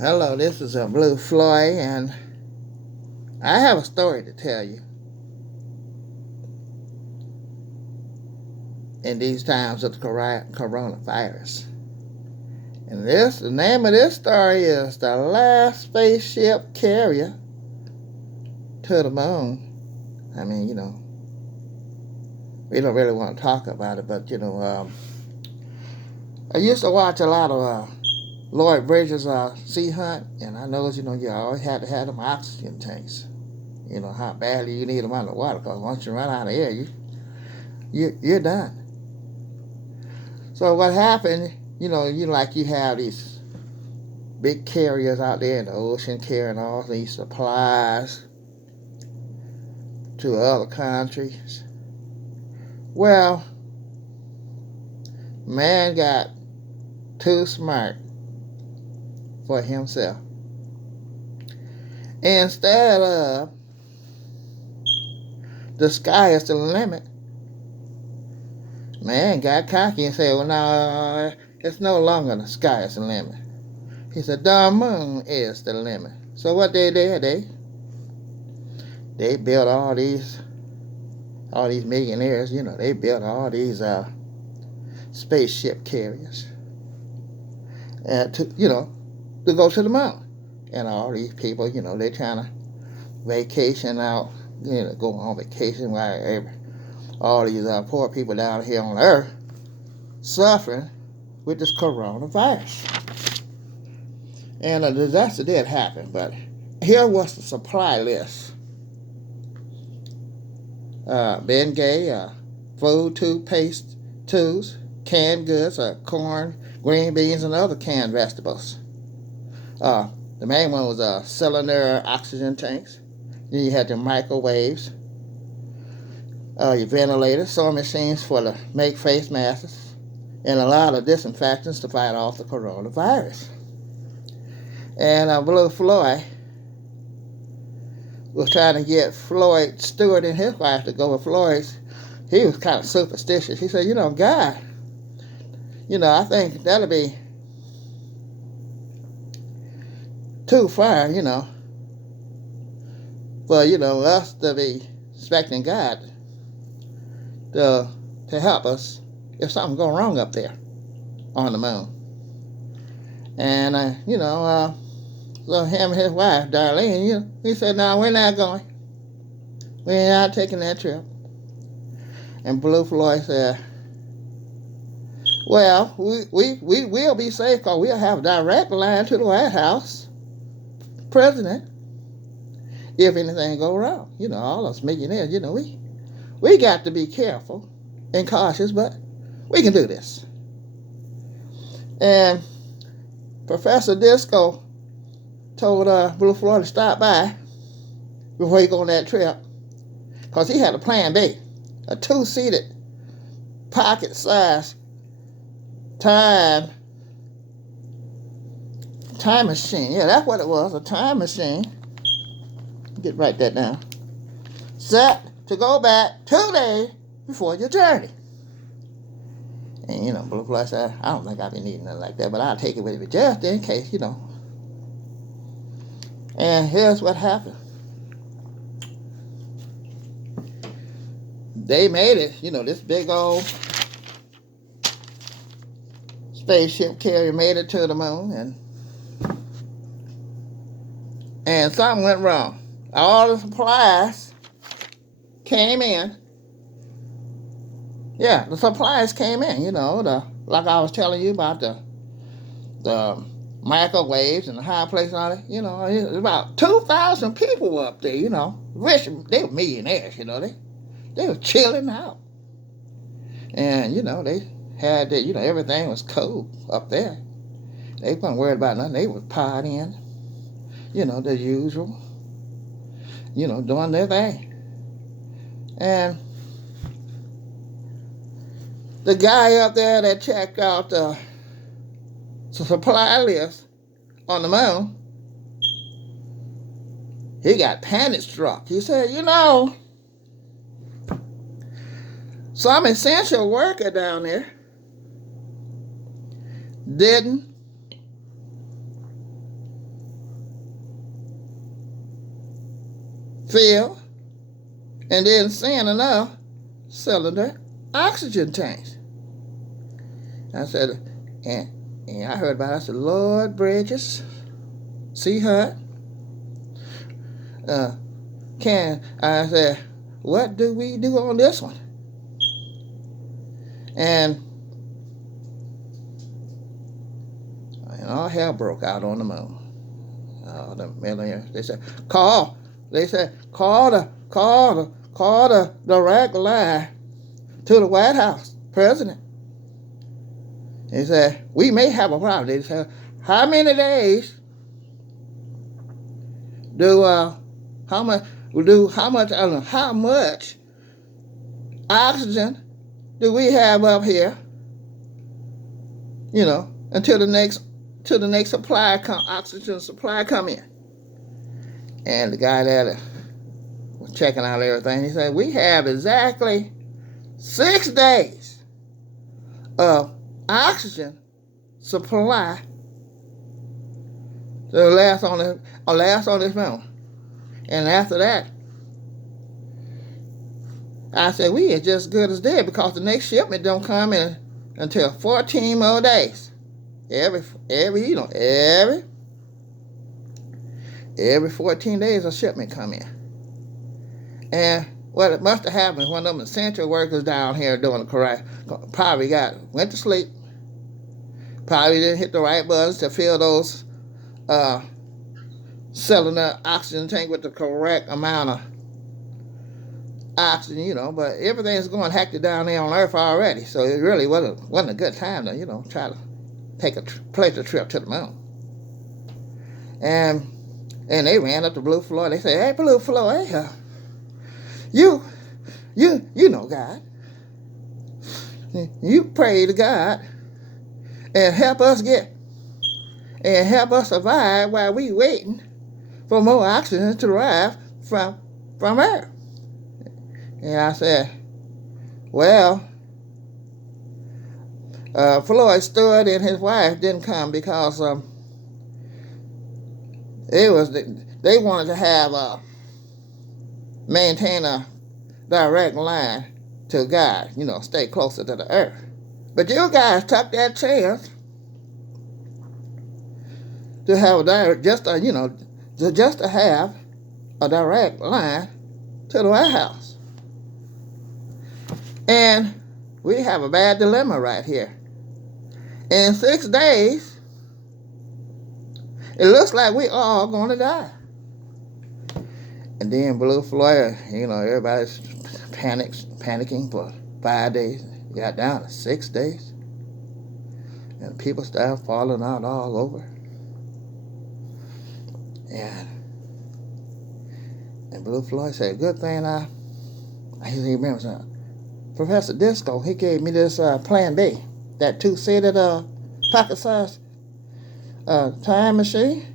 Hello, this is Blue Floyd, and I have a story to tell you in these times of the coronavirus. And the name of this story is The Last Spaceship Carrier to the Moon. I mean, we don't really want to talk about it, but, I used to watch a lot of Lloyd Bridges Sea Hunt, and I noticed, you always had to have them oxygen tanks. You know how badly you need them underwater, because once you run out of air, you're done. So what happened, you have these big carriers out there in the ocean carrying all these supplies to other countries. Well, man got too smart for himself. Instead of the sky is the limit, man got cocky and said, well, no, it's no longer the sky is the limit. He said, the moon is the limit. So what they did, they built all these millionaires, they built all these spaceship carriers to go to the moon. And all these people, they're trying to vacation out, go on vacation while all these poor people down here on Earth suffering with this coronavirus. And a disaster did happen, but here was the supply list. Bengay, food, toothpaste, tubes, canned goods, corn, green beans, and other canned vegetables. The main one was cylinder oxygen tanks. Then you had the microwaves, your ventilators, sewing machines to make face masks, and a lot of disinfectants to fight off the coronavirus. And Blue Floyd was trying to get Floyd Stewart and his wife to go with Floyd's. He was kind of superstitious. He said, God, I think that'll be too far, for, us to be expecting God to help us if something goes wrong up there on the moon. And, so him and his wife, Darlene, he said, no, we're not going. We're not taking that trip. And Blue Floyd said, well, we will be safe because we'll have a direct line to the White House president if anything go wrong. All us millionaires, we got to be careful and cautious, but we can do this. And Professor Disco told Blue Floyd to stop by before he go on that trip, because he had a plan B, a two-seated pocket-sized time machine. Yeah, that's what it was, a time machine. Write that down. Set to go back 2 days before your journey. And, Blue Floyd said, I don't think I'll be needing nothing like that, but I'll take it with me just in case, And here's what happened. They made it, this big old spaceship carrier made it to the moon, and something went wrong. All the supplies came in. Yeah, the supplies came in, like I was telling you about the microwaves and the high place and all that, there's about 2,000 people up there, rich, they were millionaires, they were chilling out. And, they had, everything was cold up there. They weren't worried about nothing. They was partying, the usual, doing their thing. And the guy up there that checked out the supply list on the moon, he got panic struck. He said, some essential worker down there didn't fill and didn't send enough cylinder oxygen tanks. I said, and I heard about it. I said, Lord Bridges, see her? I said, what do we do on this one? And all hell broke out on the moon. The millionaires, they said, call the direct line to the White House president. He said, we may have a problem. They said, how many days how much oxygen do we have up here? Until the next oxygen supply come in. And the guy that was checking out everything, he said, we have exactly 6 days of oxygen supply to last on this mountain. And after that, I said, we are just good as dead, because the next shipment don't come in until 14 more days. Every 14 days a shipment come in. And what it must have happened, one of them essential workers down here doing the correct probably went to sleep, probably didn't hit the right buttons to fill those cylinder oxygen tank with the correct amount of oxygen, but everything's going hectic down there on Earth already, so it really wasn't a good time to, try to take a pleasure trip to the moon. And they ran up to Blue Floyd. They said, hey, Blue Floyd, hey, you know God. You pray to God and help us survive while we waiting for more oxygen to arrive from Earth. And I said, well, Floyd Stewart and his wife didn't come because they wanted to have maintain a direct line to God, stay closer to the earth. But you guys took that chance to have just to have a direct line to the White House. And we have a bad dilemma right here. In 6 days, it looks like we all going to die. And then Blue Floyd, everybody's panicking for 5 days. Got down to 6 days. And people started falling out all over. And Blue Floyd said, good thing I remember something. Professor Disco, he gave me this Plan B, that 2-seated pocket-sized time machine.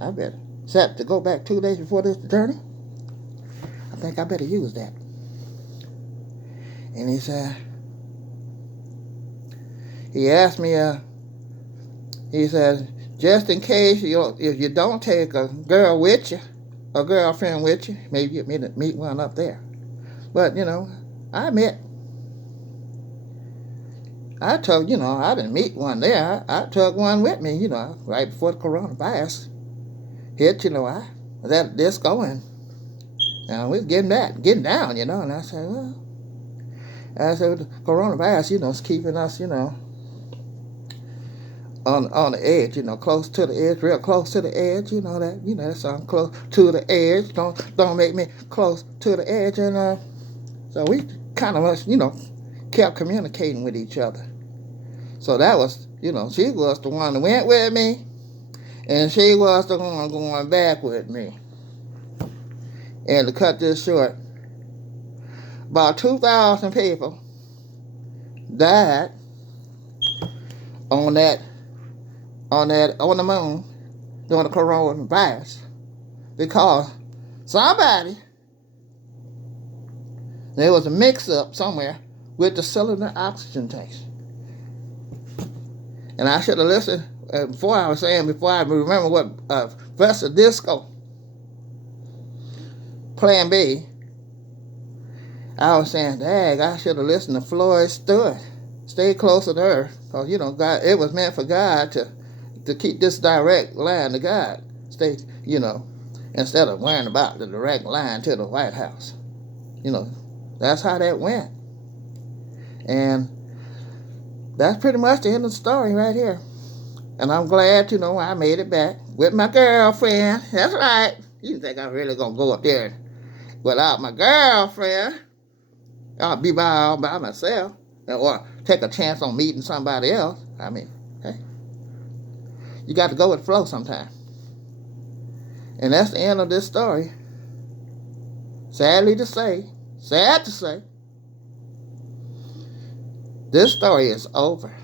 I better set to go back 2 days before this journey. I think I better use that. And he asked me, he said, just in case if you don't take a girl with you, a girlfriend with you, maybe get me to meet one up there. But, I didn't meet one there. I took one with me, right before the coronavirus hit, I was at a disco and we was getting down, and I said, the coronavirus, is keeping us, on the edge, close to the edge, real close to the edge, that song, close to the edge, don't make me close to the edge, and so we kind of, kept communicating with each other. So that was, she was the one that went with me, and she was the one going back with me. And to cut this short, about 2,000 people died on the moon during the coronavirus because there was a mix-up somewhere with the cylinder oxygen tanks. And I should have listened before I remember what Professor Disco plan B, I was saying, dang, I should have listened to Floyd Stewart. Stay closer to earth. Because, God, it was meant for God to keep this direct line to God. Stay, instead of worrying about the direct line to the White House. That's how that went. And that's pretty much the end of the story right here. And I'm glad, I made it back with my girlfriend. That's right. You didn't think I'm really going to go up there without my girlfriend. I'll be all by myself. Or take a chance on meeting somebody else. I mean, hey, you got to go with the flow sometime. And that's the end of this story. Sad to say, this story is over.